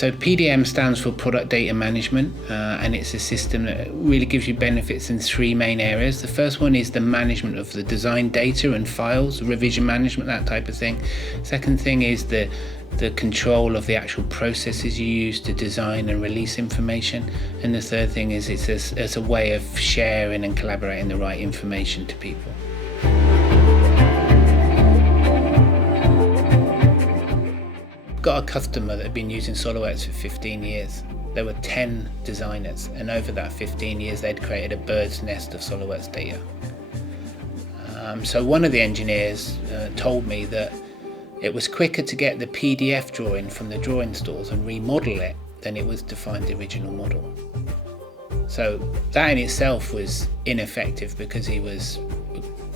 So PDM stands for Product Data Management, and it's a system that really gives you benefits in three main areas. The first one is the management of the design data and files, revision management, that type of thing. Second thing is the control of the actual processes you use to design and release information. And the third thing is it's a way of sharing and collaborating the right information to people. Got a customer that had been using SOLIDWORKS for 15 years. There were 10 designers, and over that 15 years they'd created a bird's nest of SOLIDWORKS data. So one of the engineers told me that it was quicker to get the PDF drawing from the drawing stores and remodel it than it was to find the original model. So that in itself was ineffective because he was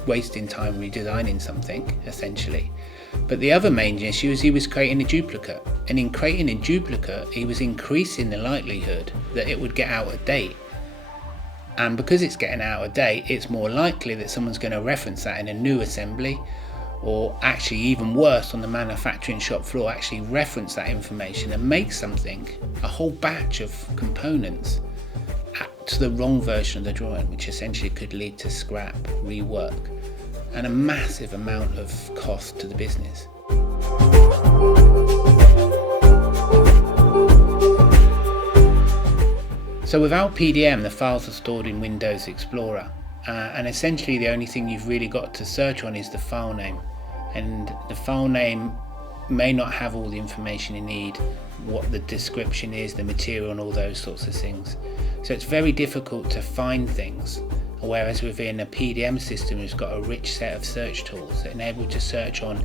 wasting time redesigning something, essentially. But the other main issue is he was creating a duplicate, and in creating a duplicate he was increasing the likelihood that it would get out of date. And because it's getting out of date, it's more likely that someone's going to reference that in a new assembly, or actually even worse, on the manufacturing shop floor, actually reference that information and make something, a whole batch of components, to the wrong version of the drawing, which essentially could lead to scrap, rework, and a massive amount of cost to the business. So without PDM, the files are stored in Windows Explorer, and essentially the only thing you've really got to search on is the file name, and the file name may not have all the information you need, what the description is, the material, and all those sorts of things. So it's very difficult to find things. Whereas within a PDM system, it's got a rich set of search tools that enable you to search on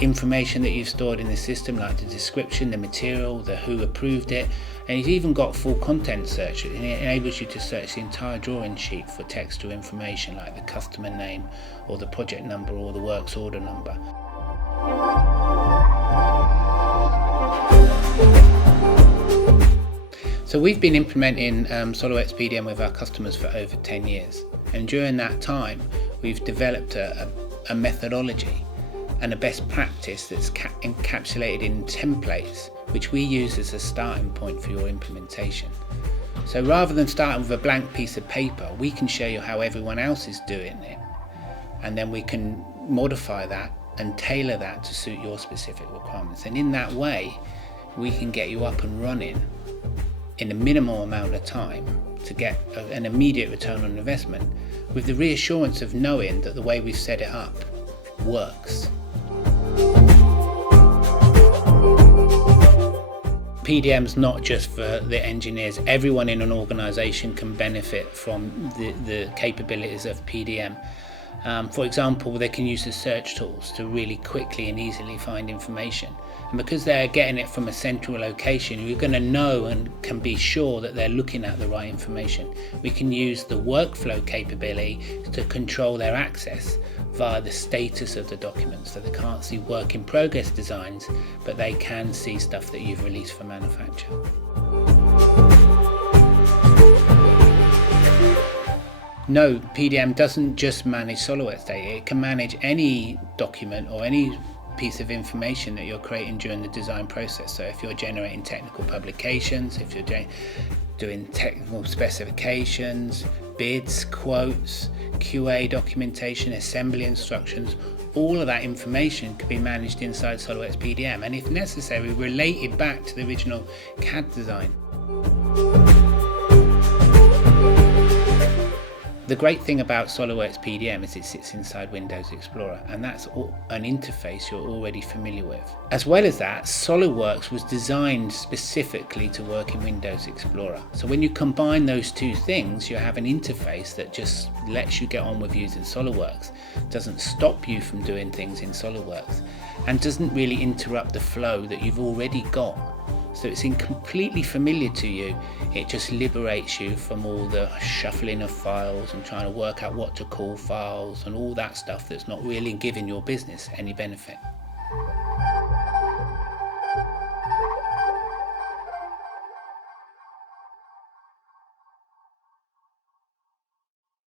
information that you've stored in the system, like the description, the material, the who approved it, and it's even got full content search, and it enables you to search the entire drawing sheet for textual information like the customer name or the project number or the works order number. So we've been implementing SOLIDWORKS PDM with our customers for over 10 years, and during that time we've developed a methodology and a best practice that's encapsulated in templates, which we use as a starting point for your implementation. So rather than starting with a blank piece of paper, we can show you how everyone else is doing it, and then we can modify that and tailor that to suit your specific requirements. And in that way we can get you up and running in a minimal amount of time to get an immediate return on investment, with the reassurance of knowing that the way we've set it up works. PDM's not just for the engineers. Everyone in an organisation can benefit from the capabilities of PDM. For example, they can use the search tools to really quickly and easily find information. And because they're getting it from a central location, you're going to know and can be sure that they're looking at the right information. We can use the workflow capability to control their access via the status of the document, so they can't see work in progress designs, but they can see stuff that you've released for manufacture. No, PDM doesn't just manage SOLIDWORKS data, it can manage any document or any piece of information that you're creating during the design process. So if you're generating technical publications, if you're doing technical specifications, bids, quotes, QA documentation, assembly instructions, all of that information can be managed inside SOLIDWORKS PDM, and if necessary related back to the original CAD design. The great thing about SOLIDWORKS PDM is it sits inside Windows Explorer, and that's an interface you're already familiar with. As well as that, SOLIDWORKS was designed specifically to work in Windows Explorer. So when you combine those two things, you have an interface that just lets you get on with using SOLIDWORKS, doesn't stop you from doing things in SOLIDWORKS, and doesn't really interrupt the flow that you've already got. So it's completely familiar to you. It just liberates you from all the shuffling of files and trying to work out what to call files and all that stuff that's not really giving your business any benefit.